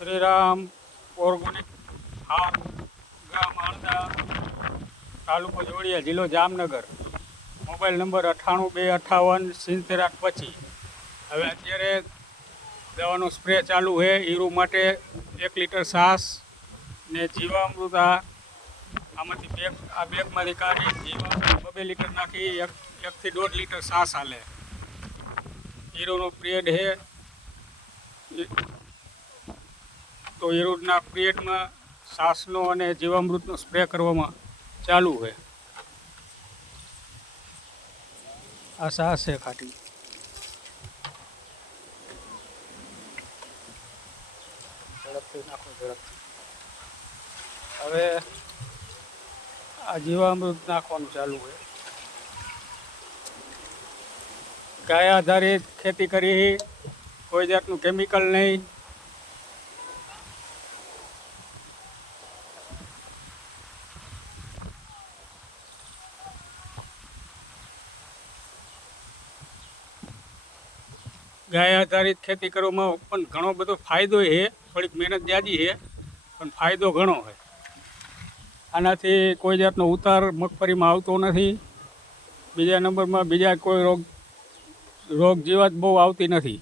Shriram organic farm, ગામ આણંદા, તાલુકો જોડિયા, જિલ્લો જામનગર. Mobile number 98 258 77 25. હવે અત્યારે દવાનો સ્પ્રે ચાલુ છે. ઈરું માટે 1 લીટર છાશ ને જીવામૃત આમાંથી આ બેગમાંથી કાઢી જીવામૃત 2 લીટર નાખી 1 થી 1.5 લીટર છાશ હાલે. ઈરુનો પિરિયડ છે તો ઈરુના પિરિયડમાં છાશનો અને જીવામૃતનો સ્પ્રે કરવામાં ચાલુ છે. આ છાશ છે ખાટી. ઝડપથી નાખો, ઝડપથી. હવે આ જીવામૃત નાખવાનું ચાલુ છે. ગાય આધારિત ખેતી કરી, કોઈ જાતનું કેમિકલ નહીં. ગાય આધારિત ખેતી કરવામાં પણ ઘણો બધો ફાયદો છે. થોડીક મહેનત જાજી છે પણ ફાયદો ઘણો છે. આનાથી કોઈ જાતનો ઉતાર મગફળીમાં આવતો નથી. બીજા નંબરમાં બીજા કોઈ રોગ જીવાત બહુ આવતી નથી.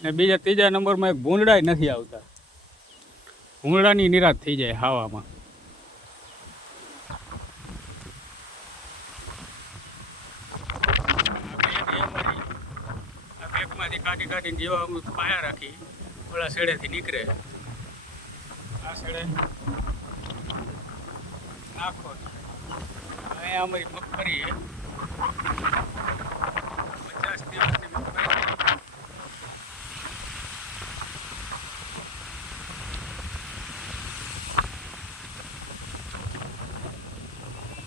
ને ત્રીજા નંબરમાં એક ભૂંડળાય નથી આવતા. ભૂંડળાની નિરાશ થઈ જાય હાવામાં. બેગમાંથી કાઢીને જીવામૃત પાયા રાખી ઓલા છેડેથી નીકળે. આ છેડે નાખો. અહીંયા અમારી મગફળી છે 50 દિવસની મગફળી.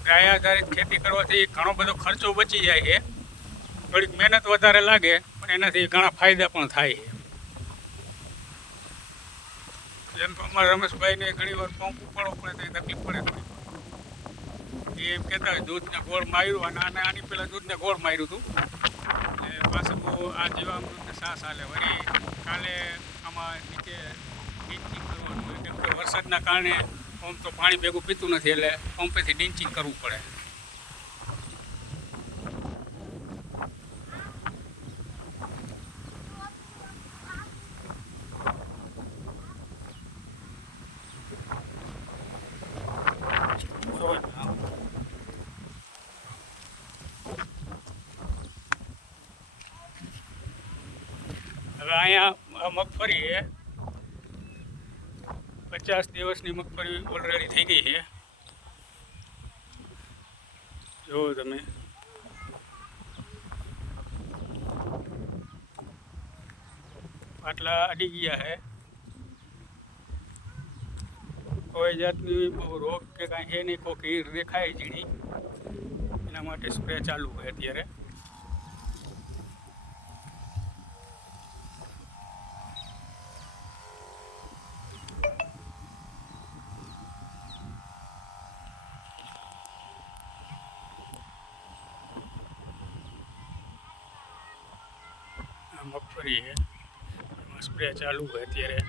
ગાય આધારિત ખેતી કરવાથી ઘણો બધો ખર્ચો બચી જાય છે. થોડીક મહેનત વધારે લાગે પણ એનાથી ઘણા ફાયદા પણ થાય છે. જેમ કે અમારા રમેશભાઈને ઘણી વાર પંપ ઉપાડવો પડે તો તકલીફ પડે થોડી. એ એમ કહેતા હોય દૂધને ગોળ માર્યું અને આની પહેલાં દૂધને ગોળ માર્યું હતું. એટલે પાછું આ જીવામૃતને છાશ હાલે. વળી કાલે આમાં નીચે ડિંચિંગ કરવાનું હોય કેમ કે વરસાદના કારણે પંપ તો પાણી ભેગું પીતું નથી એટલે પંપેથી ડિંચિંગ કરવું પડે. હવે અહીંયા મગફળી છે 50 દિવસની મગફળી ઓલરેડી થઈ ગઈ છે. જુઓ તમે. આટલા અડી ગયા છે. કોઈ જાતની બહુ રોગ કે કાંઈ છે નહીં. કોઈ ઈર દેખાય ઝીણી એના માટે સ્પ્રે ચાલુ હોય અત્યારે. મગફળી છે એમાં સ્પ્રે ચાલુ હોય અત્યારે.